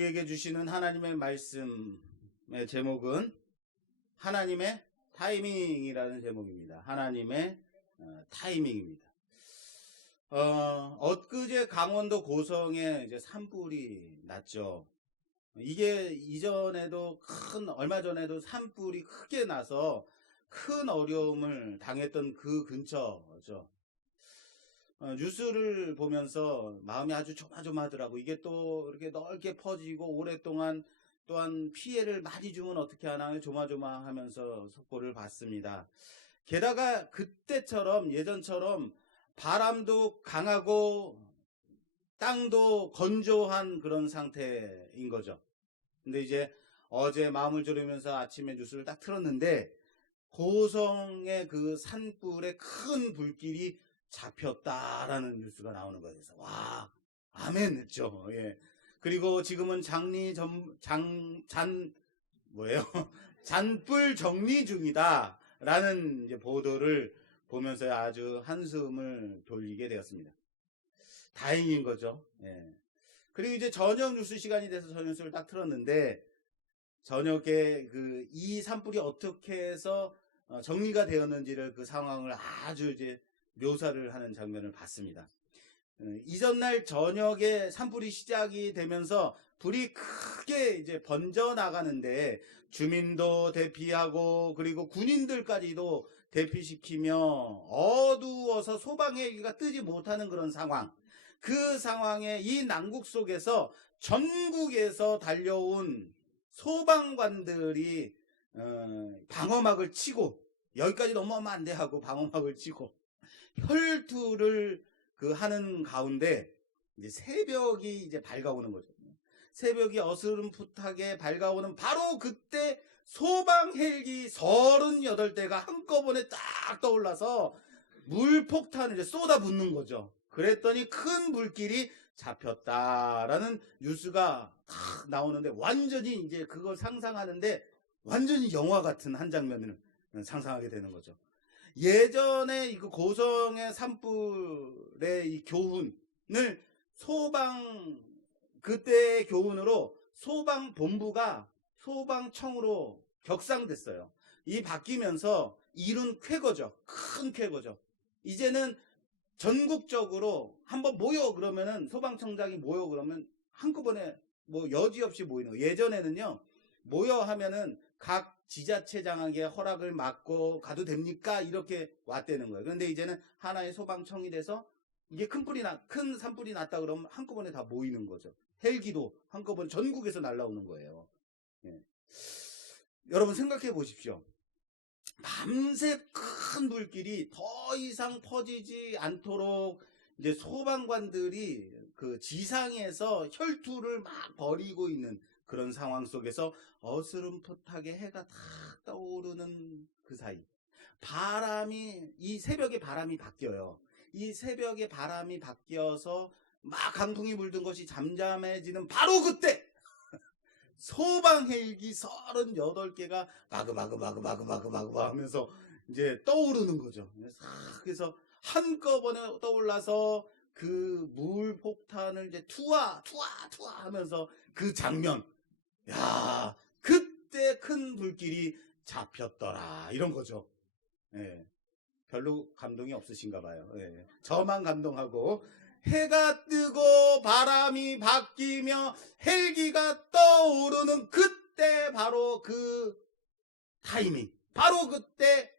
우리에게 주시는 하나님의 말씀의 제목은 하나님의 타이밍이라는 제목입니다. 하나님의 타이밍입니다. 엊그제 강원도 고성에 이제 산불이 났죠. 이게 이전에도 얼마 전에도 산불이 크게 나서 큰 어려움을 당했던 그 근처죠. 뉴스를 보면서 마음이 아주 조마조마하더라고. 이게 또 이렇게 넓게 퍼지고 오랫동안 또한 피해를 많이 주면 어떻게 하나 조마조마하면서 속보를 봤습니다. 게다가 그때처럼 예전처럼 바람도 강하고 땅도 건조한 그런 상태인 거죠. 근데 이제 어제 마음을 졸이면서 아침에 뉴스를 딱 틀었는데 고성의 그 산불에 큰 불길이 잡혔다라는 뉴스가 나오는 거예요. 그래서 와, 아멘 했죠. 예. 그리고 지금은 잔불 정리 중이다라는 이제 보도를 보면서 아주 한숨을 돌리게 되었습니다. 다행인 거죠. 예. 그리고 이제 저녁 뉴스 시간이 돼서 저녁 뉴스를 딱 틀었는데 저녁에 이 산불이 어떻게 해서 정리가 되었는지를 그 상황을 아주 이제 묘사를 하는 장면을 봤습니다. 이전날 저녁에 산불이 시작이 되면서 불이 크게 이제 번져 나가는데 주민도 대피하고 그리고 군인들까지도 대피시키며 어두워서 소방헬기가 뜨지 못하는 그런 상황. 그 상황에 이 난국 속에서 전국에서 달려온 소방관들이 방어막을 치고 여기까지 넘어가면 안 돼 하고 방어막을 치고 혈투를 하는 가운데 이제 새벽이 이제 밝아오는 거죠. 새벽이 어스름풋하게 밝아오는 바로 그때 소방 헬기 38대가 한꺼번에 딱 떠올라서 물폭탄을 이제 쏟아붓는 거죠. 그랬더니 큰 불길이 잡혔다라는 뉴스가 딱 나오는데 완전히 이제 그걸 상상하는데 완전히 영화 같은 한 장면을 상상하게 되는 거죠. 예전에 이 고성의 산불의 이 교훈을 그때의 교훈으로 소방본부가 소방청으로 격상됐어요. 이 바뀌면서 이룬 쾌거죠. 큰 쾌거죠. 이제는 전국적으로 한번 모여 그러면은 소방청장이 모여 그러면 한꺼번에 여지없이 모이는 거예요. 예전에는요, 모여 하면은 각 지자체장에게 허락을 받고 가도 됩니까? 이렇게 왔다는 거예요. 그런데 이제는 하나의 소방청이 돼서 이게 큰 산불이 났다 그러면 한꺼번에 다 모이는 거죠. 헬기도 한꺼번에 전국에서 날라오는 거예요. 예. 여러분 생각해 보십시오. 밤새 큰 불길이 더 이상 퍼지지 않도록 이제 소방관들이 지상에서 혈투를 막 벌이고 있는 그런 상황 속에서 어스름풋하게 해가 탁 떠오르는 그 사이 이 새벽에 바람이 바뀌어요. 이 새벽에 바람이 바뀌어서 막 강풍이 물든 것이 잠잠해지는 바로 그때 소방 헬기 38개가 마그마그 하면서 이제 떠오르는 거죠. 그래서 한꺼번에 떠올라서 그 물폭탄을 이제 투하 하면서 그 장면. 야, 그때 큰 불길이 잡혔더라. 이런 거죠. 예. 별로 감동이 없으신가 봐요. 예. 저만 감동하고 해가 뜨고 바람이 바뀌며 헬기가 떠오르는 그때 바로 그 타이밍, 바로 그때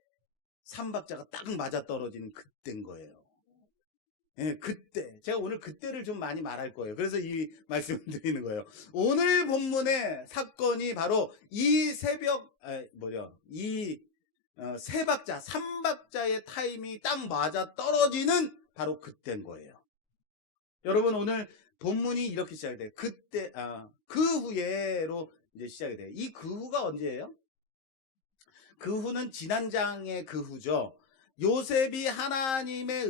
삼박자가 딱 맞아떨어지는 그때인 거예요. 예, 그때. 제가 오늘 그때를 좀 많이 말할 거예요. 그래서 이 말씀을 드리는 거예요. 오늘 본문의 사건이 바로 이 세 박자, 3박자의 타이밍이 딱 맞아 떨어지는 바로 그때인 거예요. 여러분 오늘 본문이 이렇게 시작이 돼요. 그 후에로 이제 시작이 돼요. 이 그 후가 언제예요? 그 후는 지난 장의 그 후죠. 요셉이 하나님의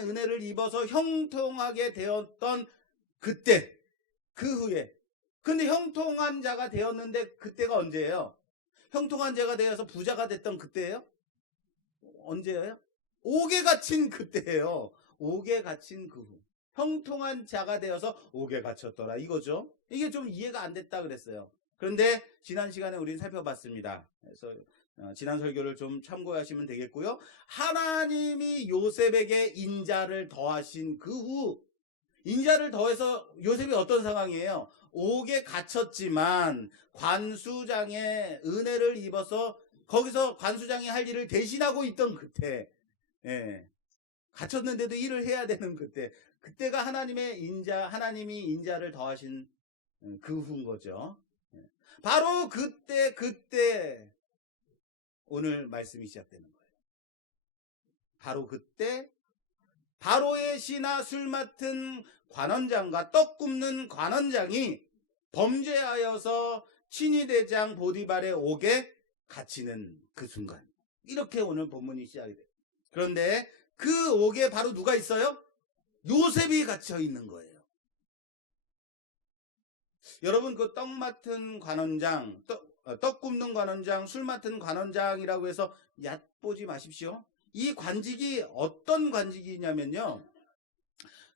은혜를 입어서 형통하게 되었던 그때, 그 후에. 근데 형통한 자가 되었는데 그때가 언제예요? 형통한 자가 되어서 부자가 됐던 그때예요? 언제예요? 옥에 갇힌 그때예요. 옥에 갇힌 그 후. 형통한 자가 되어서 옥에 갇혔더라 이거죠. 이게 좀 이해가 안 됐다 그랬어요. 그런데 지난 시간에 우리는 살펴봤습니다. 그래서 지난 설교를 좀 참고하시면 되겠고요. 하나님이 요셉에게 인자를 더하신 그 후, 인자를 더해서 요셉이 어떤 상황이에요? 옥에 갇혔지만 관수장의 은혜를 입어서 거기서 관수장이 할 일을 대신하고 있던 그때, 갇혔는데도 일을 해야 되는 그때가 하나님이 인자를 더하신 그 후인 거죠. 바로 그때 오늘 말씀이 시작되는 거예요. 바로 그때 바로의 시나 술 맡은 관원장과 떡 굽는 관원장이 범죄하여서 친위대장 보디발의 옥에 갇히는 그 순간, 이렇게 오늘 본문이 시작이 돼요. 그런데 그 옥에 바로 누가 있어요? 요셉이 갇혀 있는 거예요. 여러분, 그 떡 맡은 관원장, 떡 굽는 관원장, 술 맡은 관원장이라고 해서 얕보지 마십시오. 이 관직이 어떤 관직이냐면요,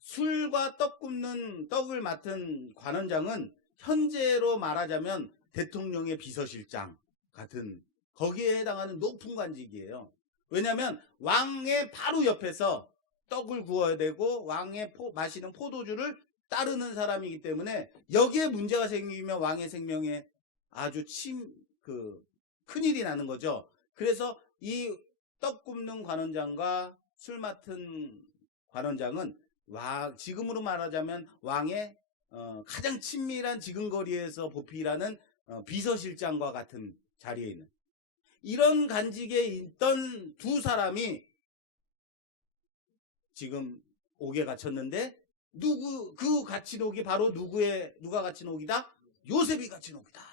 술과 떡을 맡은 관원장은 현재로 말하자면 대통령의 비서실장 같은, 거기에 해당하는 높은 관직이에요. 왜냐하면 왕의 바로 옆에서 떡을 구워야 되고 왕의 마시는 포도주를 따르는 사람이기 때문에 여기에 문제가 생기면 왕의 생명에 아주 큰일이 나는 거죠. 그래서 이 떡 굽는 관원장과 술 맡은 관원장은 지금으로 말하자면 왕의 가장 친밀한 지근거리에서 보필하는 비서실장과 같은 자리에 있는, 이런 간직에 있던 두 사람이 지금 옥에 갇혔는데, 그 갇힌 옥이 바로 누가 갇힌 옥이다? 요셉이 갇힌 옥이다.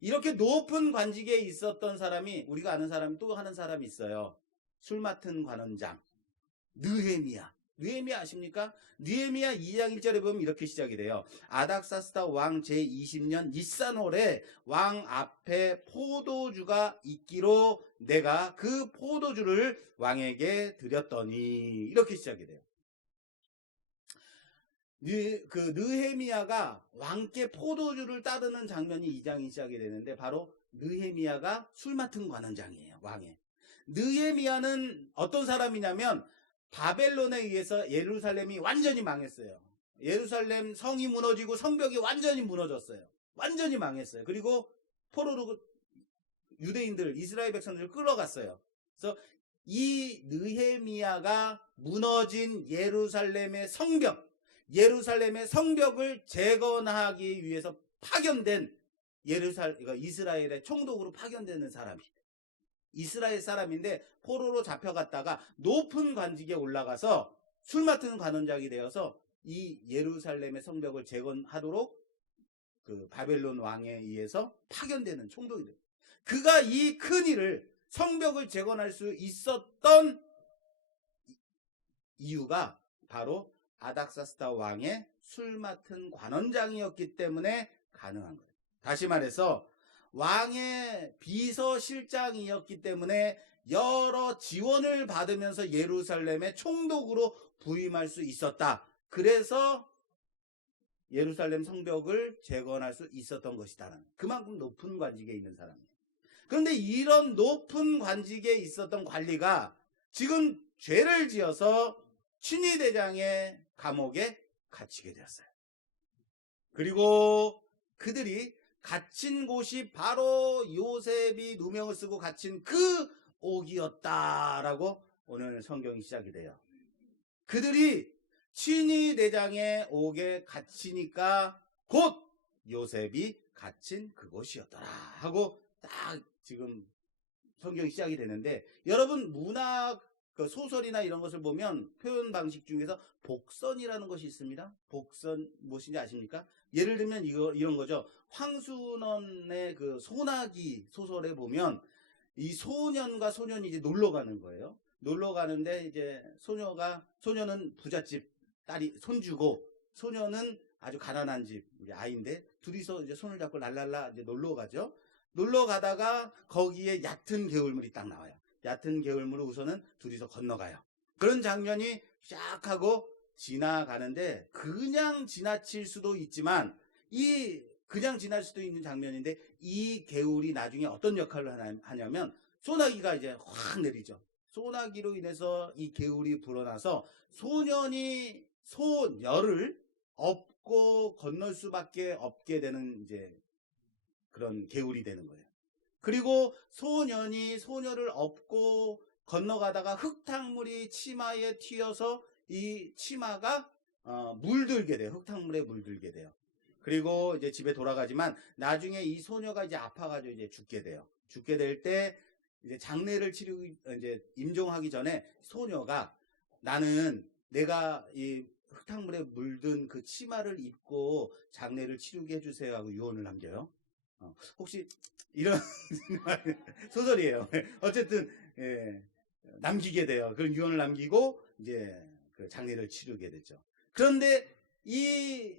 이렇게 높은 관직에 있었던 사람이, 우리가 아는 사람이 또 하는 사람이 있어요. 술 맡은 관원장 느헤미야 아십니까? 느헤미야 2장 1절에 보면 이렇게 시작이 돼요. 아닥사스다 왕 제20년 니산월에 왕 앞에 포도주가 있기로 내가 그 포도주를 왕에게 드렸더니, 이렇게 시작이 돼요. 그 느헤미야가 왕께 포도주를 따르는 장면이 2장이 시작이 되는데, 바로 느헤미야가 술 맡은 관원장이에요. 왕의. 느헤미야는 어떤 사람이냐면 바벨론에 의해서 예루살렘이 완전히 망했어요. 예루살렘 성이 무너지고 성벽이 완전히 무너졌어요. 완전히 망했어요. 그리고 포로로 유대인들, 이스라엘 백성들을 끌어갔어요. 그래서 이 느헤미야가 무너진 예루살렘의 성벽을 재건하기 위해서 파견된 이스라엘의 총독으로 파견되는 사람이, 이스라엘 사람인데 포로로 잡혀갔다가 높은 관직에 올라가서 술 맡은 관원장이 되어서 이 예루살렘의 성벽을 재건하도록 그 바벨론 왕에 의해서 파견되는 총독이 돼요. 그가 이 큰 일을, 성벽을 재건할 수 있었던 이유가 바로 아닥사스다 왕의 술 맡은 관원장이었기 때문에 가능한 거예요. 다시 말해서 왕의 비서실장이었기 때문에 여러 지원을 받으면서 예루살렘의 총독으로 부임할 수 있었다. 그래서 예루살렘 성벽을 재건할 수 있었던 것이다. 그만큼 높은 관직에 있는 사람이에요. 그런데 이런 높은 관직에 있었던 관리가 지금 죄를 지어서 친위대장의 감옥에 갇히게 되었어요. 그리고 그들이 갇힌 곳이 바로 요셉이 누명을 쓰고 갇힌 그 옥이었다라고 오늘 성경이 시작이 돼요. 그들이 친위대장의 옥에 갇히니까 곧 요셉이 갇힌 그곳이었더라 하고 딱 지금 성경이 시작이 되는데, 여러분 문학 소설이나 이런 것을 보면 표현 방식 중에서 복선이라는 것이 있습니다. 복선 무엇인지 아십니까? 예를 들면 이런 거죠. 황순원의 그 소나기 소설에 보면 이 소년과 소년이 이제 놀러 가는 거예요. 놀러 가는데 이제 소년은 부잣집 딸이 손주고, 소년은 아주 가난한 집 아이인데, 둘이서 이제 손을 잡고 랄랄라 이제 놀러 가죠. 놀러 가다가 거기에 얕은 개울물이 딱 나와요. 얕은 개울물을 우선은 둘이서 건너가요. 그런 장면이 쫙 하고 지나가는데 그냥 지나칠 수도 있지만 이 그냥 지날 수도 있는 장면인데 이 개울이 나중에 어떤 역할을 하냐면 소나기가 이제 확 내리죠. 소나기로 인해서 이 개울이 불어나서 소녀를 업고 건널 수밖에 없게 되는 이제 그런 개울이 되는 거예요. 그리고 소년이 소녀를 업고 건너가다가 흙탕물이 치마에 튀어서 이 치마가 물들게 돼요. 흙탕물에 물들게 돼요. 그리고 이제 집에 돌아가지만 나중에 이 소녀가 이제 아파가지고 이제 죽게 돼요. 죽게 될 때 이제 장례를 치르고 이제 임종하기 전에 소녀가 나는 내가 이 흙탕물에 물든 그 치마를 입고 장례를 치르게 해주세요 하고 유언을 남겨요. 혹시 이런 소설이에요. 어쨌든 예, 남기게 돼요. 그런 유언을 남기고 이제 그 장례를 치르게 되죠. 그런데 이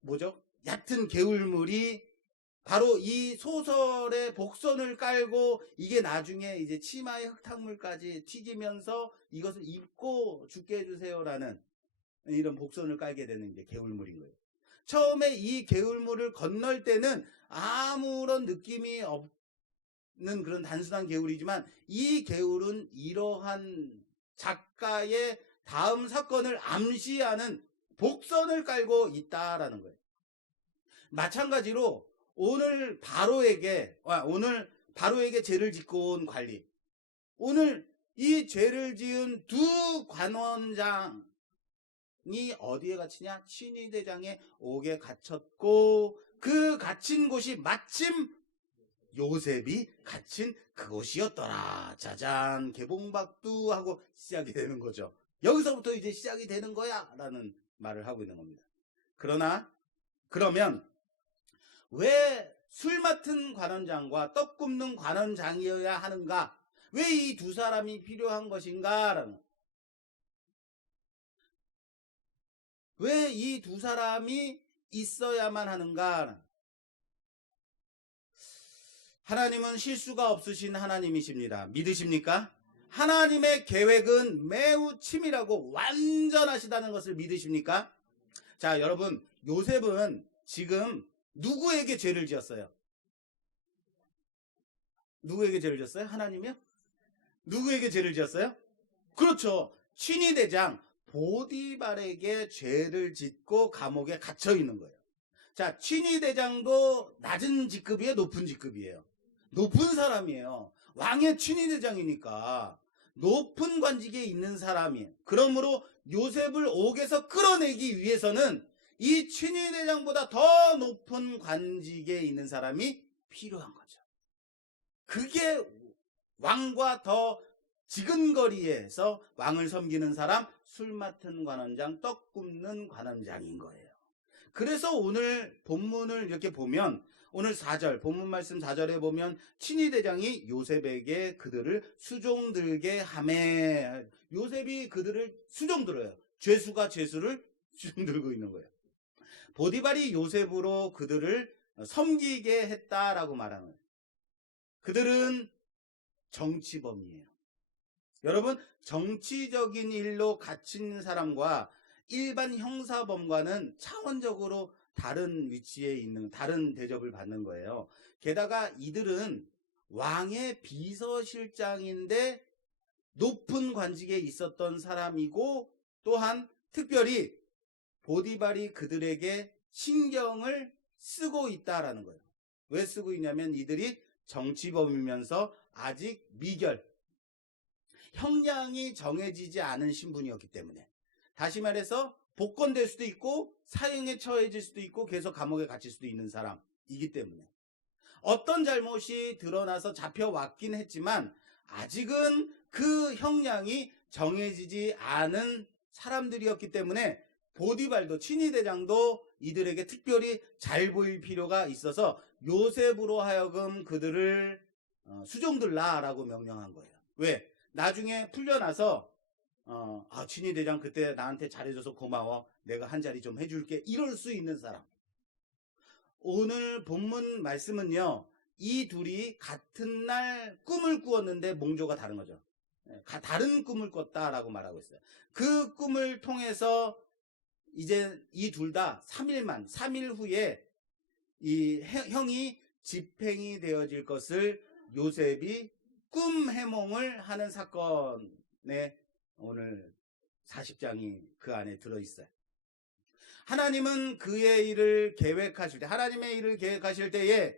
뭐죠? 얕은 개울물이 바로 이 소설의 복선을 깔고 이게 나중에 이제 치마에 흙탕물까지 튀기면서 이것을 입고 죽게 해주세요라는 이런 복선을 깔게 되는 이제 개울물인 거예요. 처음에 이 개울물을 건널 때는 아무런 느낌이 없는 그런 단순한 개울이지만 이 개울은 이러한 작가의 다음 사건을 암시하는 복선을 깔고 있다라는 거예요. 마찬가지로 오늘 바로에게 죄를 짓고 온 관리, 오늘 이 죄를 지은 두 관원장이 어디에 갇히냐? 친위대장에 옥에 갇혔고 그 갇힌 곳이 마침 요셉이 갇힌 그곳이었더라. 짜잔, 개봉박두 하고 시작이 되는 거죠. 여기서부터 이제 시작이 되는 거야 라는 말을 하고 있는 겁니다. 그러면 왜 술 맡은 관원장과 떡 굽는 관원장이어야 하는가? 왜 이 두 사람이 필요한 것인가? 왜 이 두 사람이 있어야만 하는가? 하나님은 실수가 없으신 하나님이십니다. 믿으십니까? 하나님의 계획은 매우 치밀하고 완전하시다는 것을 믿으십니까? 자, 여러분, 요셉은 지금 누구에게 죄를 지었어요? 누구에게 죄를 지었어요? 하나님이요? 누구에게 죄를 지었어요? 그렇죠. 친위대장 보디발에게 죄를 짓고 감옥에 갇혀 있는 거예요. 자, 친위대장도 낮은 직급이에요? 높은 직급이에요? 높은 사람이에요. 왕의 친위대장이니까 높은 관직에 있는 사람이에요. 그러므로 요셉을 옥에서 끌어내기 위해서는 이 친위대장보다 더 높은 관직에 있는 사람이 필요한 거죠. 그게 왕과 더 지근거리에서 왕을 섬기는 사람, 술 맡은 관원장, 떡 굽는 관원장인 거예요. 그래서 오늘 본문을 이렇게 보면 오늘 4절, 본문 말씀 4절에 보면 친위대장이 요셉에게 그들을 수종들게 하매, 요셉이 그들을 수종들어요. 죄수가 죄수를 수종들고 있는 거예요. 보디발이 요셉으로 그들을 섬기게 했다라고 말하는 거예요. 그들은 정치범이에요. 여러분, 정치적인 일로 갇힌 사람과 일반 형사범과는 차원적으로 다른 위치에 있는, 다른 대접을 받는 거예요. 게다가 이들은 왕의 비서실장인데 높은 관직에 있었던 사람이고 또한 특별히 보디발이 그들에게 신경을 쓰고 있다라는 거예요. 왜 쓰고 있냐면 이들이 정치범이면서 아직 미결, 형량이 정해지지 않은 신분이었기 때문에, 다시 말해서 복권될 수도 있고 사형에 처해질 수도 있고 계속 감옥에 갇힐 수도 있는 사람이기 때문에 어떤 잘못이 드러나서 잡혀왔긴 했지만 아직은 그 형량이 정해지지 않은 사람들이었기 때문에 보디발도, 친위대장도 이들에게 특별히 잘 보일 필요가 있어서 요셉으로 하여금 그들을 수종들라라고 명령한 거예요. 왜? 나중에 풀려나서 친위대장 그때 나한테 잘해줘서 고마워, 내가 한 자리 좀 해줄게, 이럴 수 있는 사람. 오늘 본문 말씀은요, 이 둘이 같은 날 꿈을 꾸었는데 몽조가 다른 거죠. 다른 꿈을 꿨다라고 말하고 있어요. 그 꿈을 통해서 이제 이 둘 다 3일 후에 이 형이 집행이 되어질 것을 요셉이 꿈 해몽을 하는 사건에 오늘 40장이 그 안에 들어있어요. 하나님은 그의 일을 계획하실 때, 하나님의 일을 계획하실 때에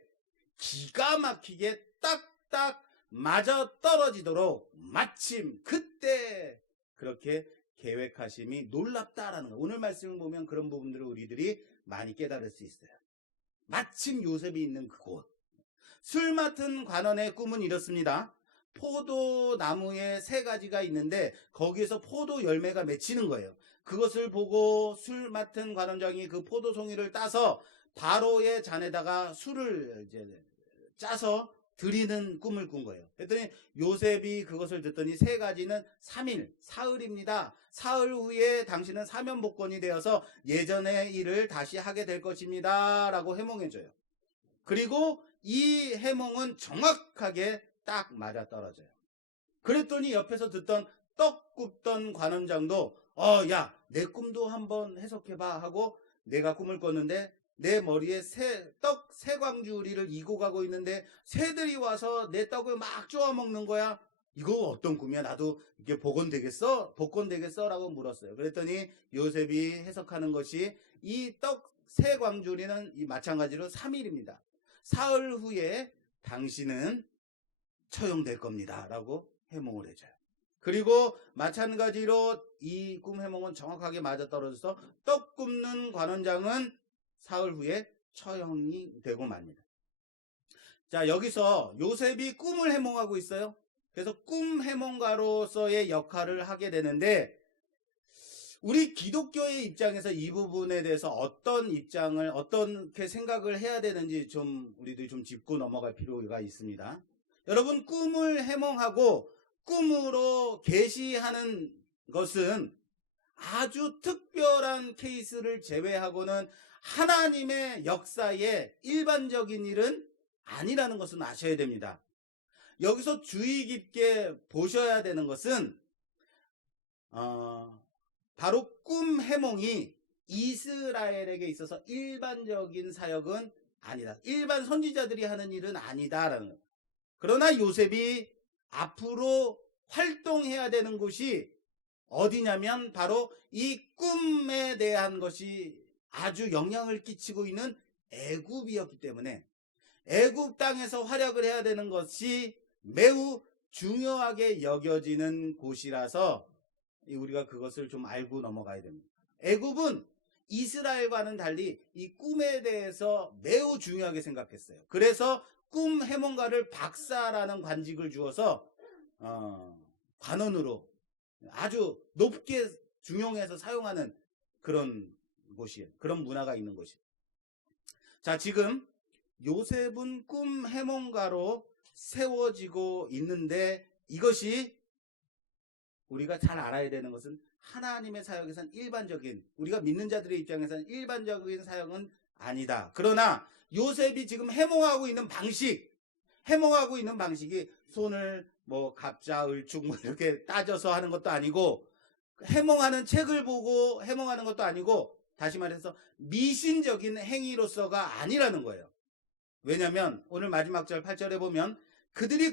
기가 막히게 딱딱 맞아 떨어지도록 마침 그때 그렇게 계획하심이 놀랍다라는 거예요. 오늘 말씀을 보면 그런 부분들을 우리들이 많이 깨달을 수 있어요. 마침 요셉이 있는 그곳. 술 맡은 관원의 꿈은 이렇습니다. 포도나무에 3가지가 있는데 거기에서 포도 열매가 맺히는 거예요. 그것을 보고 술 맡은 관원장이 그 포도송이를 따서 바로의 잔에다가 술을 이제 짜서 드리는 꿈을 꾼 거예요. 그랬더니 요셉이 그것을 듣더니 3가지는 3일, 사흘입니다. 사흘 후에 당신은 사면복권이 되어서 예전의 일을 다시 하게 될 것입니다. 라고 해몽해줘요. 그리고 이 해몽은 정확하게 딱 맞아떨어져요. 그랬더니 옆에서 듣던 떡 굽던 관원장도 야, 내 꿈도 한번 해석해봐 하고 내가 꿈을 꿨는데 내 머리에 떡 3광주리를 이고 가고 있는데 새들이 와서 내 떡을 막 쪼아 먹는 거야. 이거 어떤 꿈이야? 나도 이게 복권 되겠어? 라고 물었어요. 그랬더니 요셉이 해석하는 것이 이 떡 3광주리는 이 마찬가지로 3일입니다. 사흘 후에 당신은 처형될 겁니다. 라고 해몽을 해줘요. 그리고 마찬가지로 이 꿈 해몽은 정확하게 맞아떨어져서 떡 굽는 관원장은 사흘 후에 처형이 되고 맙니다. 자, 여기서 요셉이 꿈을 해몽하고 있어요. 그래서 꿈 해몽가로서의 역할을 하게 되는데 우리 기독교의 입장에서 이 부분에 대해서 어떤 입장을 어떻게 생각을 해야 되는지 좀 우리들이 좀 짚고 넘어갈 필요가 있습니다. 여러분, 꿈을 해몽하고 꿈으로 계시하는 것은 아주 특별한 케이스를 제외하고는 하나님의 역사의 일반적인 일은 아니라는 것은 아셔야 됩니다. 여기서 주의 깊게 보셔야 되는 것은 바로 꿈 해몽이 이스라엘에게 있어서 일반적인 사역은 아니다. 일반 선지자들이 하는 일은 아니다라는 거예요. 그러나 요셉이 앞으로 활동해야 되는 곳이 어디냐면 바로 이 꿈에 대한 것이 아주 영향을 끼치고 있는 애굽이었기 때문에 애굽 땅에서 활약을 해야 되는 것이 매우 중요하게 여겨지는 곳이라서 우리가 그것을 좀 알고 넘어가야 됩니다. 애굽은 이스라엘과는 달리 이 꿈에 대해서 매우 중요하게 생각했어요. 그래서 꿈 해몽가를 박사라는 관직을 주어서 관원으로 아주 높게 중용해서 사용하는 그런 곳이에요. 그런 문화가 있는 곳이에요. 자, 지금 요셉은 꿈 해몽가로 세워지고 있는데 이것이 우리가 잘 알아야 되는 것은 하나님의 사역에서는 일반적인, 우리가 믿는 자들의 입장에서는 일반적인 사역은 아니다. 그러나 요셉이 지금 해몽하고 있는 방식이 손을 뭐 갑자, 을축 뭐 이렇게 따져서 하는 것도 아니고 해몽하는 책을 보고 해몽하는 것도 아니고 다시 말해서 미신적인 행위로서가 아니라는 거예요. 왜냐하면 오늘 마지막 절 8절에 보면 그들이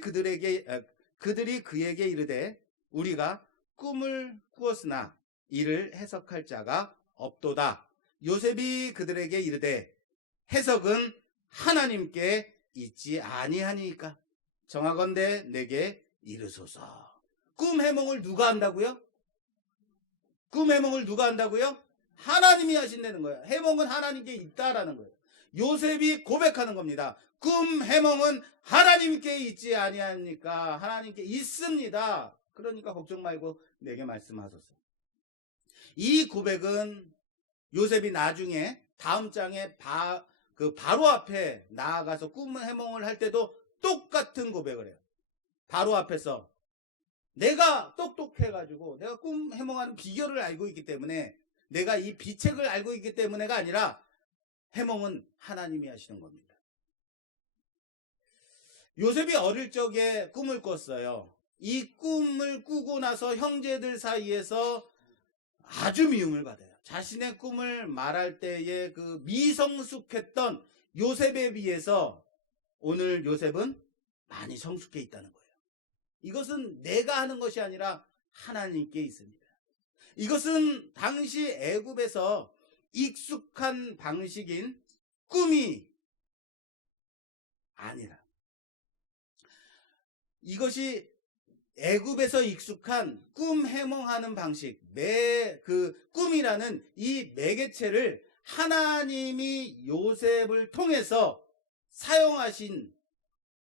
그에게 이르되 우리가 꿈을 꾸었으나 이를 해석할 자가 없도다. 요셉이 그들에게 이르되 해석은 하나님께 있지 아니하니까 정하건대 내게 이르소서. 꿈 해몽을 누가 한다고요? 꿈 해몽을 누가 한다고요? 하나님이 하신다는 거예요. 해몽은 하나님께 있다라는 거예요. 요셉이 고백하는 겁니다. 꿈 해몽은 하나님께 있지 아니하니까 하나님께 있습니다. 그러니까 걱정 말고 내게 말씀하소서. 이 고백은 요셉이 나중에 다음 장에 바로 앞에 나아가서 꿈 해몽을 할 때도 똑같은 고백을 해요. 바로 앞에서 내가 똑똑해가지고 내가 꿈 해몽하는 비결을 알고 있기 때문에 내가 이 비책을 알고 있기 때문에가 아니라 해몽은 하나님이 하시는 겁니다. 요셉이 어릴 적에 꿈을 꿨어요. 이 꿈을 꾸고 나서 형제들 사이에서 아주 미움을 받아요. 자신의 꿈을 말할 때에 그 미성숙했던 요셉에 비해서 오늘 요셉은 많이 성숙해 있다는 거예요. 이것은 내가 하는 것이 아니라 하나님께 있습니다. 이것은 당시 애굽에서 익숙한 방식인 꿈이 아니라, 이것이 애굽에서 익숙한 꿈 해몽하는 방식, 그 꿈이라는 이 매개체를 하나님이 요셉을 통해서 사용하신,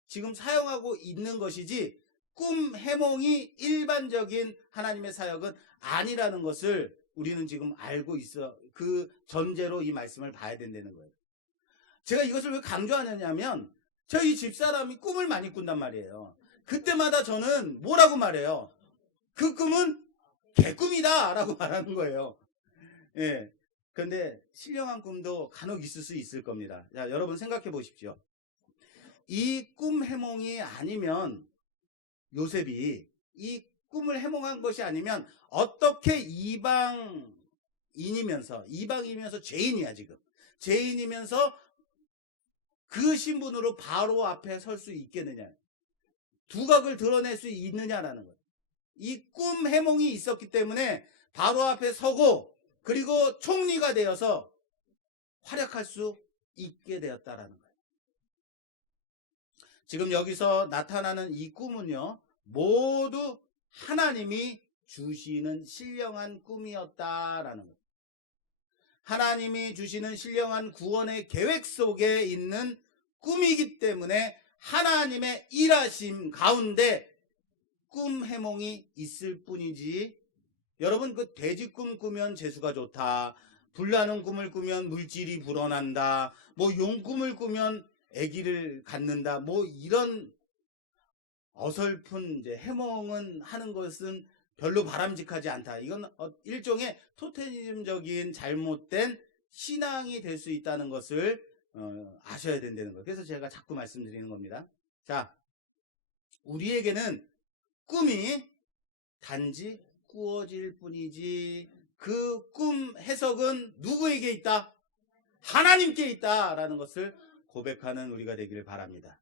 지금 사용하고 있는 것이지 꿈 해몽이 일반적인 하나님의 사역은 아니라는 것을 우리는 지금 알고 있어. 그 전제로 이 말씀을 봐야 된다는 거예요. 제가 이것을 왜 강조하느냐면 저희 집사람이 꿈을 많이 꾼단 말이에요. 그때마다 저는 뭐라고 말해요? 그 꿈은 개꿈이다 라고 말하는 거예요. 예. 그런데 신령한 꿈도 간혹 있을 수 있을 겁니다. 자, 여러분 생각해 보십시오. 이 꿈 해몽이 아니면, 요셉이 이 꿈을 해몽한 것이 아니면 어떻게 이방인이면서 죄인이야 지금. 죄인이면서 그 신분으로 바로 앞에 설 수 있겠느냐. 두각을 드러낼 수 있느냐라는 거예요. 이 꿈 해몽이 있었기 때문에 바로 앞에 서고 그리고 총리가 되어서 활약할 수 있게 되었다라는 거예요. 지금 여기서 나타나는 이 꿈은요, 모두 하나님이 주시는 신령한 꿈이었다라는 거예요. 하나님이 주시는 신령한 구원의 계획 속에 있는 꿈이기 때문에 하나님의 일하심 가운데 꿈 해몽이 있을 뿐이지, 여러분 그 돼지 꿈 꾸면 재수가 좋다, 불나는 꿈을 꾸면 물질이 불어난다, 뭐 용 꿈을 꾸면 아기를 갖는다, 뭐 이런 어설픈 이제 해몽은 하는 것은 별로 바람직하지 않다. 이건 일종의 토테니즘적인 잘못된 신앙이 될 수 있다는 것을 아셔야 된다는 거예요. 그래서 제가 자꾸 말씀드리는 겁니다. 자, 우리에게는 꿈이 단지 꾸어질 뿐이지 그 꿈 해석은 누구에게 있다? 하나님께 있다라는 것을 고백하는 우리가 되기를 바랍니다.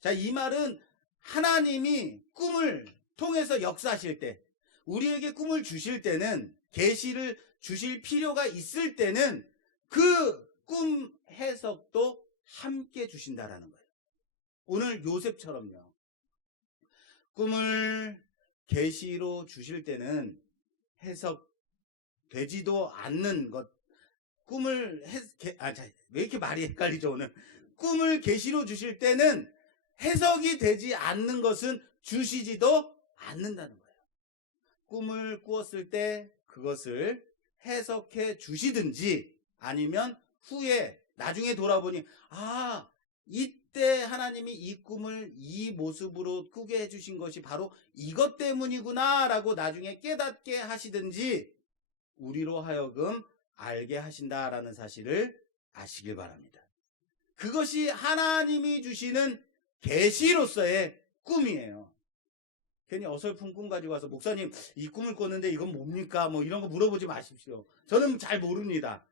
자, 이 말은 하나님이 꿈을 통해서 역사하실 때, 우리에게 꿈을 주실 때는, 계시를 주실 필요가 있을 때는 그 꿈 해석도 함께 주신다라는 거예요. 오늘 요셉처럼요. 꿈을 계시로 주실 때는 해석되지도 않는 것, 왜 이렇게 말이 헷갈리죠 오늘. 꿈을 계시로 주실 때는 해석이 되지 않는 것은 주시지도 않는다는 거예요. 꿈을 꾸었을 때 그것을 해석해 주시든지, 아니면 후에 나중에 돌아보니 이때 하나님이 이 꿈을 이 모습으로 꾸게 해주신 것이 바로 이것 때문이구나 라고 나중에 깨닫게 하시든지 우리로 하여금 알게 하신다라는 사실을 아시길 바랍니다. 그것이 하나님이 주시는 계시로서의 꿈이에요. 괜히 어설픈 꿈 가지고 와서 목사님 이 꿈을 꿨는데 이건 뭡니까? 뭐 이런 거 물어보지 마십시오. 저는 잘 모릅니다.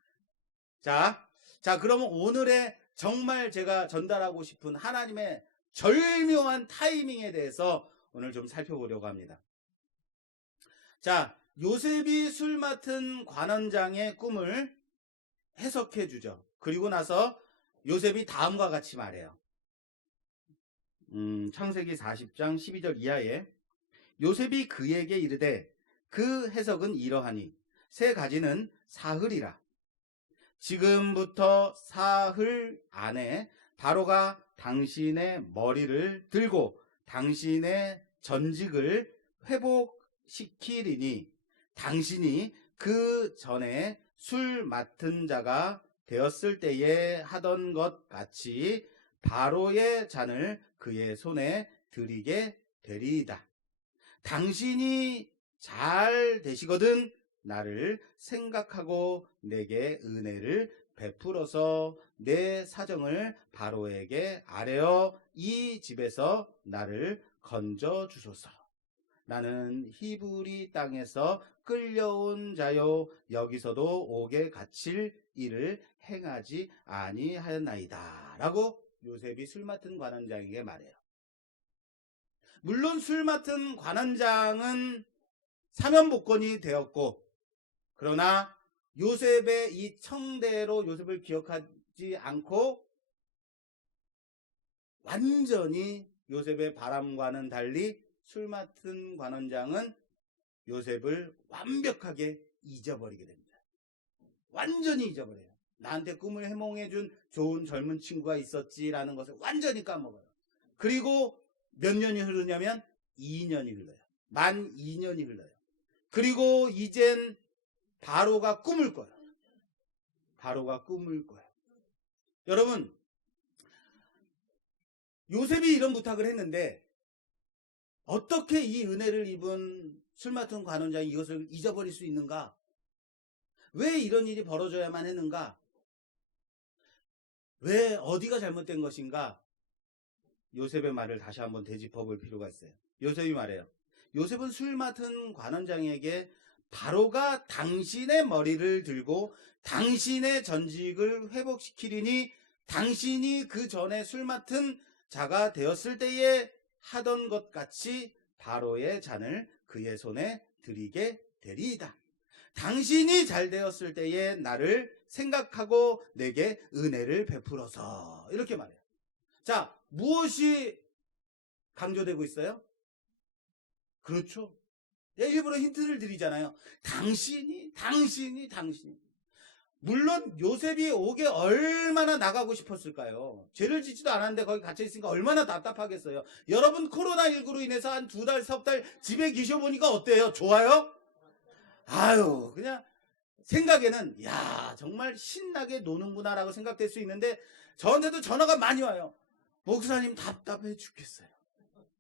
자, 그러면 오늘의 정말 제가 전달하고 싶은 하나님의 절묘한 타이밍에 대해서 오늘 좀 살펴보려고 합니다. 자, 요셉이 술 맡은 관원장의 꿈을 해석해 주죠. 그리고 나서 요셉이 다음과 같이 말해요. 창세기 40장 12절 이하에 요셉이 그에게 이르되 그 해석은 이러하니 세 가지는 사흘이라. 지금부터 사흘 안에 바로가 당신의 머리를 들고 당신의 전직을 회복시키리니 당신이 그 전에 술 맡은 자가 되었을 때에 하던 것 같이 바로의 잔을 그의 손에 드리게 되리이다. 당신이 잘 되시거든 나를 생각하고 내게 은혜를 베풀어서 내 사정을 바로에게 아뢰어 이 집에서 나를 건져 주소서. 나는 히브리 땅에서 끌려온 자요 여기서도 옥에 갇힐 일을 행하지 아니하였나이다 라고 요셉이 술 맡은 관원장에게 말해요. 물론 술 맡은 관원장은 사면복권이 되었고, 그러나 요셉의 이 청대로 요셉을 기억하지 않고 완전히 요셉의 바람과는 달리 술 맡은 관원장은 요셉을 완벽하게 잊어버리게 됩니다. 완전히 잊어버려요. 나한테 꿈을 해몽해준 좋은 젊은 친구가 있었지라는 것을 완전히 까먹어요. 그리고 몇 년이 흐르냐면 2년이 흘러요. 만 2년이 흘러요. 그리고 이젠 바로가 꿈을 꿔요. 바로가 꿈을 꿔요. 여러분, 요셉이 이런 부탁을 했는데 어떻게 이 은혜를 입은 술 맡은 관원장이 이것을 잊어버릴 수 있는가? 왜 이런 일이 벌어져야만 했는가? 왜 어디가 잘못된 것인가? 요셉의 말을 다시 한번 되짚어 볼 필요가 있어요. 요셉이 말해요. 요셉은 술 맡은 관원장에게 바로가 당신의 머리를 들고 당신의 전직을 회복시키리니 당신이 그 전에 술 맡은 자가 되었을 때에 하던 것 같이 바로의 잔을 그의 손에 드리게 되리이다. 당신이 잘 되었을 때에 나를 생각하고 내게 은혜를 베풀어서, 이렇게 말해요. 자, 무엇이 강조되고 있어요? 그렇죠. 일부러 힌트를 드리잖아요. 당신이. 물론 요셉이 옥에 얼마나 나가고 싶었을까요? 죄를 짓지도 않았는데 거기 갇혀있으니까 얼마나 답답하겠어요. 여러분, 코로나19로 인해서 한 2달, 3달 집에 계셔보니까 어때요? 좋아요? 아유, 그냥 생각에는 야, 정말 신나게 노는구나 라고 생각될 수 있는데 저한테도 전화가 많이 와요. 목사님 답답해 죽겠어요.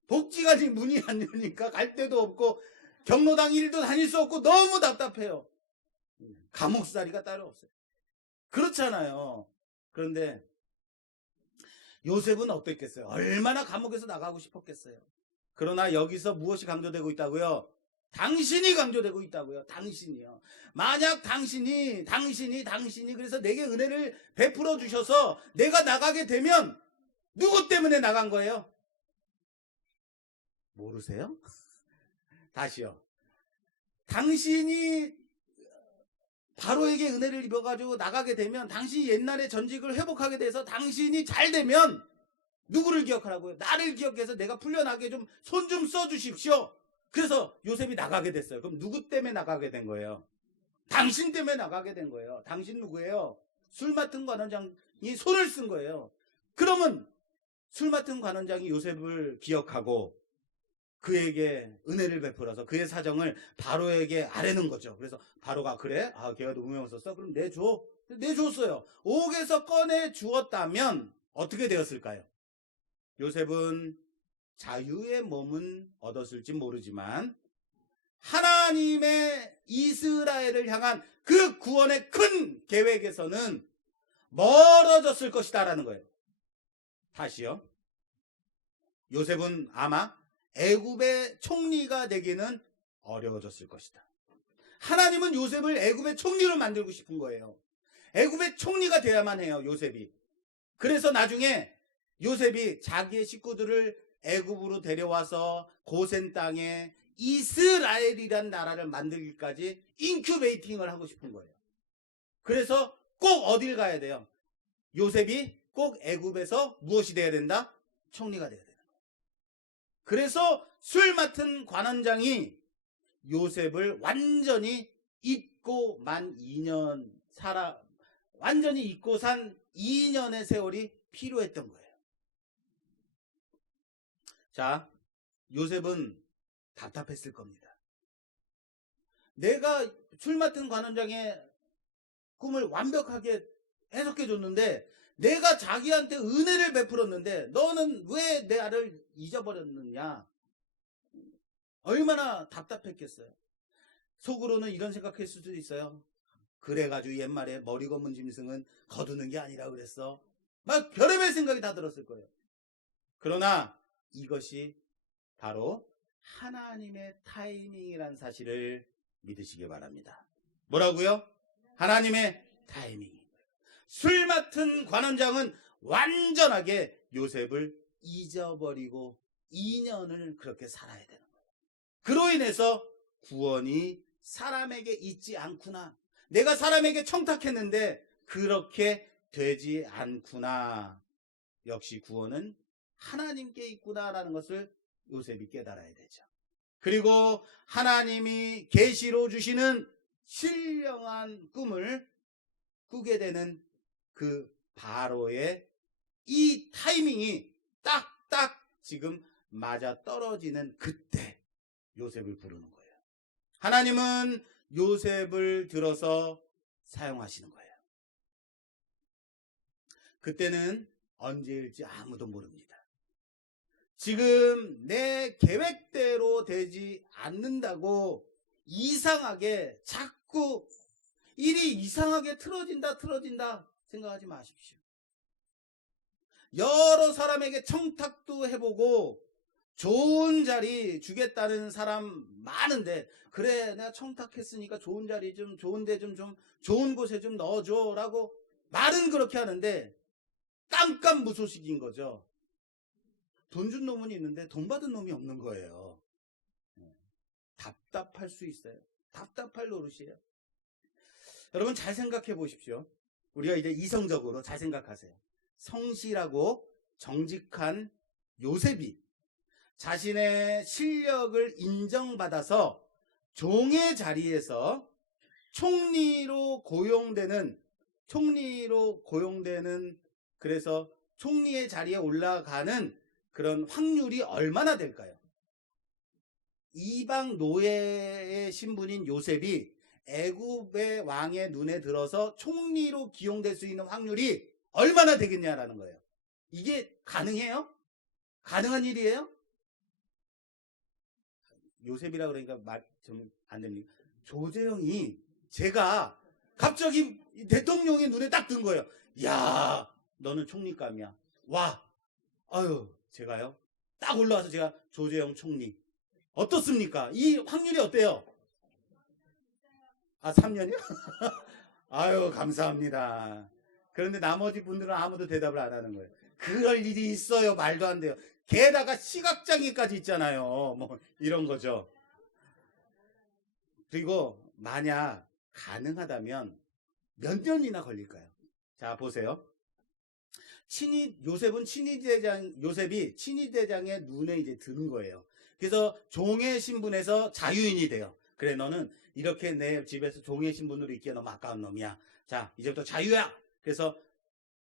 복지관이 문이 안 열리니까 갈 데도 없고 경로당 일도 다닐 수 없고 너무 답답해요. 감옥살이가 따로 없어요. 그렇잖아요. 그런데 요셉은 어땠겠어요? 얼마나 감옥에서 나가고 싶었겠어요. 그러나 여기서 무엇이 강조되고 있다고요? 당신이 강조되고 있다고요. 당신이요. 만약 당신이 그래서 내게 은혜를 베풀어 주셔서 내가 나가게 되면 누구 때문에 나간 거예요? 모르세요? 다시요. 당신이 바로에게 은혜를 입어가지고 나가게 되면 당신이 옛날에 전직을 회복하게 돼서 당신이 잘 되면 누구를 기억하라고요? 나를 기억해서 내가 풀려나게 좀 손 좀 써주십시오. 그래서 요셉이 나가게 됐어요. 그럼 누구 때문에 나가게 된 거예요? 당신 때문에 나가게 된 거예요. 당신 누구예요? 술 맡은 관원장이 손을 쓴 거예요. 그러면 술 맡은 관원장이 요셉을 기억하고 그에게 은혜를 베풀어서 그의 사정을 바로에게 아뢰는 거죠. 그래서 바로가 그래? 아, 걔가 누구명 썼어? 그럼 내줘. 내줬어요. 옥에서 꺼내 주었다면 어떻게 되었을까요? 요셉은 자유의 몸은 얻었을지 모르지만 하나님의 이스라엘을 향한 그 구원의 큰 계획에서는 멀어졌을 것이다라는 거예요. 다시요. 요셉은 아마 애굽의 총리가 되기는 어려워졌을 것이다. 하나님은 요셉을 애굽의 총리로 만들고 싶은 거예요. 애굽의 총리가 돼야만 해요, 요셉이. 그래서 나중에 요셉이 자기의 식구들을 애굽으로 데려와서 고센 땅에 이스라엘이란 나라를 만들기까지 인큐베이팅을 하고 싶은 거예요. 그래서 꼭 어딜 가야 돼요? 요셉이 꼭 애굽에서 무엇이 돼야 된다? 총리가 돼야 돼요. 그래서 술 맡은 관원장이 요셉을 완전히 잊고 만 2년 완전히 잊고 산 2년의 세월이 필요했던 거예요. 자, 요셉은 답답했을 겁니다. 내가 술 맡은 관원장의 꿈을 완벽하게 해석해 줬는데 내가 자기한테 은혜를 베풀었는데 너는 왜 내 아를 잊어버렸느냐? 얼마나 답답했겠어요. 속으로는 이런 생각할 수도 있어요. 그래가지고 옛말에 머리 검은 짐승은 거두는 게 아니라 그랬어. 막 별의별 생각이 다 들었을 거예요. 그러나 이것이 바로 하나님의 타이밍이란 사실을 믿으시기 바랍니다. 뭐라고요? 하나님의 타이밍. 술 맡은 관원장은 완전하게 요셉을 잊어버리고 2년을 그렇게 살아야 되는 거예요. 그로 인해서 구원이 사람에게 있지 않구나. 내가 사람에게 청탁했는데 그렇게 되지 않구나. 역시 구원은 하나님께 있구나라는 것을 요셉이 깨달아야 되죠. 그리고 하나님이 계시로 주시는 신령한 꿈을 꾸게 되는 그 바로의 이 타이밍이 딱딱 지금 맞아 떨어지는 그때 요셉을 부르는 거예요. 하나님은 요셉을 들어서 사용하시는 거예요. 그때는 언제일지 아무도 모릅니다. 지금 내 계획대로 되지 않는다고 이상하게 자꾸 일이 이상하게 틀어진다 생각하지 마십시오. 여러 사람에게 청탁도 해보고 좋은 자리 주겠다는 사람 많은데, 그래 내가 청탁했으니까 좋은 자리 좀 좋은데 좀 좋은 곳에 좀 넣어줘 라고 말은 그렇게 하는데 깜깜무소식인 거죠. 돈 준 놈은 있는데 돈 받은 놈이 없는 거예요. 답답할 수 있어요. 답답할 노릇이에요. 여러분 잘 생각해 보십시오. 우리가 이제 이성적으로 잘 생각하세요. 성실하고 정직한 요셉이 자신의 실력을 인정받아서 종의 자리에서 총리로 고용되는 그래서 총리의 자리에 올라가는 그런 확률이 얼마나 될까요? 이방 노예의 신분인 요셉이 애굽의 왕의 눈에 들어서 총리로 기용될 수 있는 확률이 얼마나 되겠냐라는 거예요. 이게 가능해요? 가능한 일이에요? 요셉이라 그러니까 말 좀 안 됩니까? 조재영이 제가 갑자기 대통령의 눈에 딱 든 거예요. 야, 너는 총리감이야. 와, 아유, 제가요? 딱 올라와서 제가 조재영 총리. 어떻습니까? 이 확률이 어때요? 3년이요? 아유, 감사합니다. 그런데 나머지 분들은 아무도 대답을 안 하는 거예요. 그럴 일이 있어요. 말도 안 돼요. 게다가 시각장애까지 있잖아요. 뭐 이런 거죠. 그리고 만약 가능하다면 몇 년이나 걸릴까요? 자, 보세요. 요셉이 친위대장의 눈에 이제 드는 거예요. 그래서 종의 신분에서 자유인이 돼요. 그래, 너는 이렇게 내 집에서 종의 신분으로 있기에 너무 아까운 놈이야. 자, 이제부터 자유야. 그래서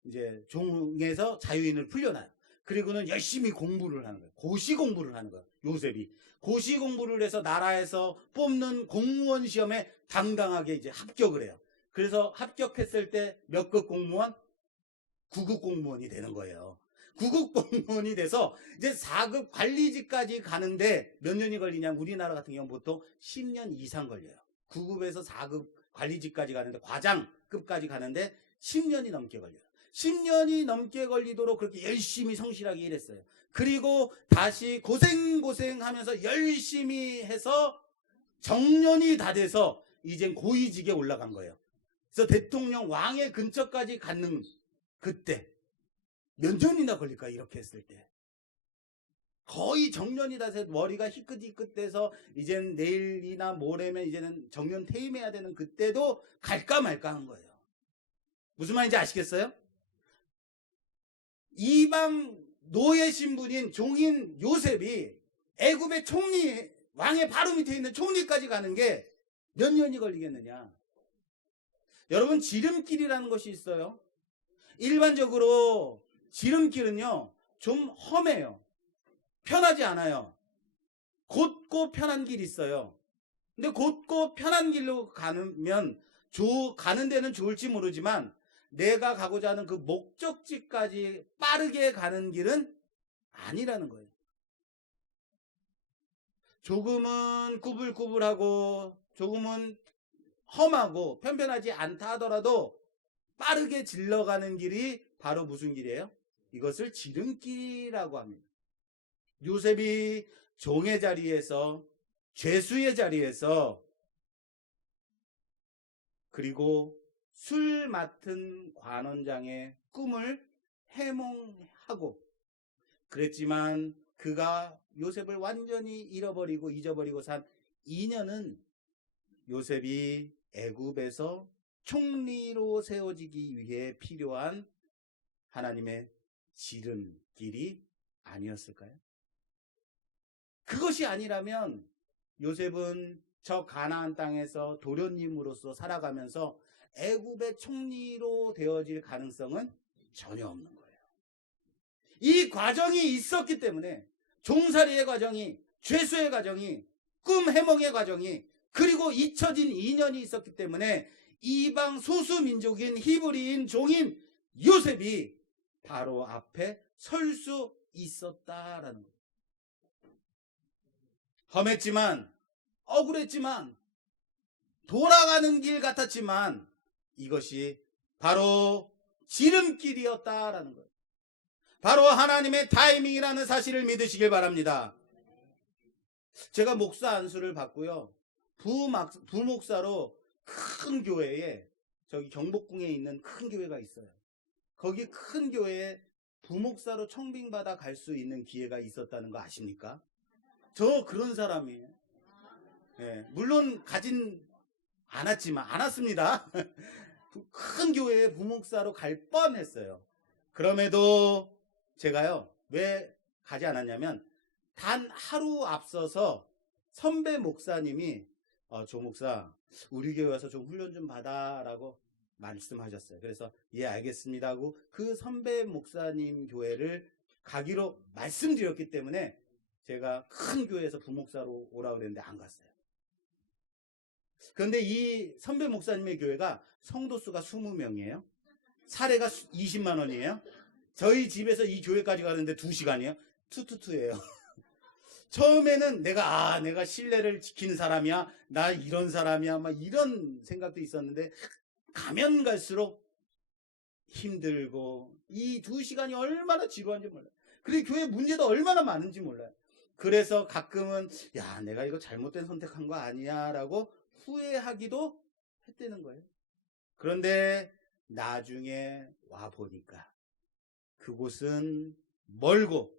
이제 종에서 자유인을 풀려나요. 그리고는 열심히 공부를 하는 거예요. 고시 공부를 하는 거예요. 요셉이. 고시 공부를 해서 나라에서 뽑는 공무원 시험에 당당하게 이제 합격을 해요. 그래서 합격했을 때 몇 급 공무원? 9급 공무원이 되는 거예요. 9급 공무원이 돼서 이제 4급 관리직까지 가는데 몇 년이 걸리냐면 우리나라 같은 경우는 보통 10년 이상 걸려요. 9급에서 4급 관리직까지 가는데 과장급까지 가는데 10년이 넘게 걸려요. 10년이 넘게 걸리도록 그렇게 열심히 성실하게 일했어요. 그리고 다시 고생하면서 열심히 해서 정년이 다 돼서 이젠 고위직에 올라간 거예요. 그래서 대통령 왕의 근처까지 가는 그때 몇 년이나 걸릴까? 이렇게 했을 때 거의 정년이 다 돼서 머리가 희끗희끗해서 이젠 내일이나 모레면 이제는 정년 퇴임해야 되는 그때도 갈까 말까 한 거예요. 무슨 말인지 아시겠어요? 이방 노예 신분인 종인 요셉이 애굽의 총리, 왕의 바로 밑에 있는 총리까지 가는 게 몇 년이 걸리겠느냐? 여러분, 지름길이라는 것이 있어요. 일반적으로 지름길은요 좀 험해요. 편하지 않아요. 곧고 편한 길이 있어요. 근데 곧고 편한 길로 가면 가는 데는 좋을지 모르지만 내가 가고자 하는 그 목적지까지 빠르게 가는 길은 아니라는 거예요. 조금은 꾸불꾸불하고 조금은 험하고 편편하지 않다 하더라도 빠르게 질러가는 길이 바로 무슨 길이에요? 이것을 지름길이라고 합니다. 요셉이 종의 자리에서, 죄수의 자리에서, 그리고 술 맡은 관원장의 꿈을 해몽하고 그랬지만 그가 요셉을 완전히 잃어버리고 잊어버리고 산 2년은 요셉이 애굽에서 총리로 세워지기 위해 필요한 하나님의 지름길이 아니었을까요? 그것이 아니라면 요셉은 저 가나안 땅에서 도련님으로서 살아가면서 애굽의 총리로 되어질 가능성은 전혀 없는 거예요. 이 과정이 있었기 때문에, 종살이의 과정이, 죄수의 과정이, 꿈 해몽의 과정이, 그리고 잊혀진 2년이 있었기 때문에 이방 소수민족인 히브리인 종인 요셉이 바로 앞에 설 수 있었다라는 거예요. 험했지만, 억울했지만, 돌아가는 길 같았지만 이것이 바로 지름길이었다라는 거예요. 바로 하나님의 타이밍이라는 사실을 믿으시길 바랍니다. 제가 목사 안수를 받고요, 부목사로 큰 교회에, 저기 경복궁에 있는 큰 교회가 있어요. 거기 큰 교회에 부목사로 청빙받아 갈 수 있는 기회가 있었다는 거 아십니까? 저 그런 사람이에요. 예, 물론 가진 않았습니다. 큰 교회에 부목사로 갈 뻔했어요. 그럼에도 제가요, 왜 가지 않았냐면, 단 하루 앞서서 선배 목사님이 조 목사, 우리 교회 와서 좀 훈련 좀 받아라고 말씀하셨어요. 그래서 예, 알겠습니다 하고 그 선배 목사님 교회를 가기로 말씀드렸기 때문에 제가 큰 교회에서 부목사로 오라고 그랬는데 안 갔어요. 그런데 이 선배 목사님의 교회가 성도 수가 20명이에요. 사례가 20만 원이에요. 저희 집에서 이 교회까지 가는데 2시간이에요. 투투투예요. 처음에는 내가 신뢰를 지키는 사람이야, 나 이런 사람이야, 막 이런 생각도 있었는데, 가면 갈수록 힘들고 이 2시간이 얼마나 지루한지 몰라요. 그리고 교회 문제도 얼마나 많은지 몰라요. 그래서 가끔은 야, 내가 이거 잘못된 선택한 거 아니야 라고 후회하기도 했다는 거예요. 그런데 나중에 와보니까 그곳은 멀고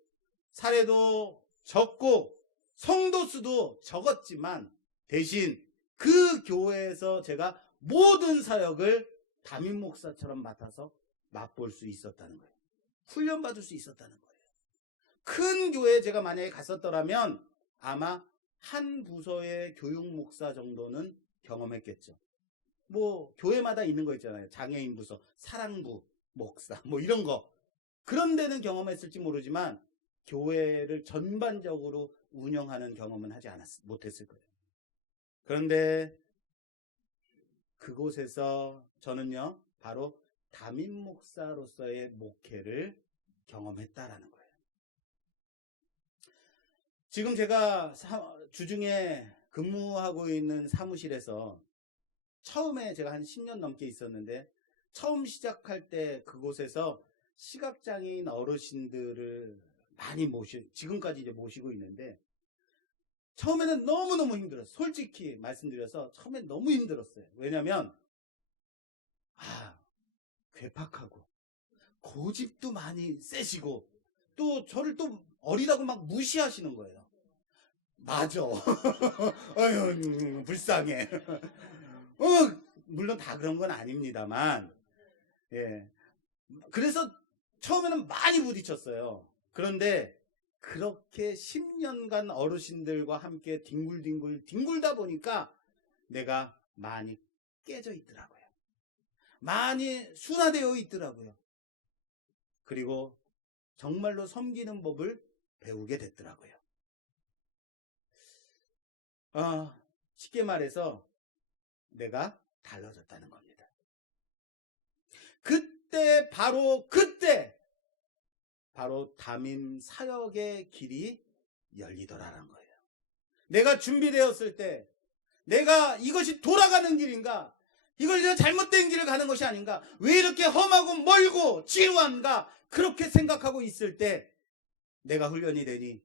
사례도 적고 성도 수도 적었지만 대신 그 교회에서 제가 모든 사역을 담임 목사처럼 맡아서 맛볼 수 있었다는 거예요. 훈련받을 수 있었다는 거예요. 큰 교회에 제가 만약에 갔었더라면 아마 한 부서의 교육 목사 정도는 경험했겠죠. 뭐 교회마다 있는 거 있잖아요. 장애인 부서, 사랑부 목사 뭐 이런 거. 그런 데는 경험했을지 모르지만 교회를 전반적으로 운영하는 경험은 못했을 거예요. 그런데 그곳에서 저는요, 바로 담임 목사로서의 목회를 경험했다라는 거예요. 지금 제가 주중에 근무하고 있는 사무실에서 처음에 제가 한 10년 넘게 있었는데, 처음 시작할 때 그곳에서 시각장애인 어르신들을 많이 지금까지 이제 모시고 있는데, 처음에는 너무너무 힘들었어요. 솔직히 말씀드려서 처음엔 너무 힘들었어요. 왜냐면 괴팍하고 고집도 많이 세시고 또 저를 또 어리다고 막 무시하시는 거예요. 맞아. 아유, 불쌍해. 물론 다 그런 건 아닙니다만, 예. 그래서 처음에는 많이 부딪혔어요. 그런데 그렇게 10년간 어르신들과 함께 뒹굴다 보니까 내가 많이 깨져 있더라고요. 많이 순화되어 있더라고요. 그리고 정말로 섬기는 법을 배우게 됐더라고요. 쉽게 말해서 내가 달라졌다는 겁니다. 그때 바로 담임 사역의 길이 열리더라는 거예요. 내가 준비되었을 때, 내가 이것이 돌아가는 길인가? 이걸 내가 잘못된 길을 가는 것이 아닌가? 왜 이렇게 험하고 멀고 지루한가? 그렇게 생각하고 있을 때 내가 훈련이 되니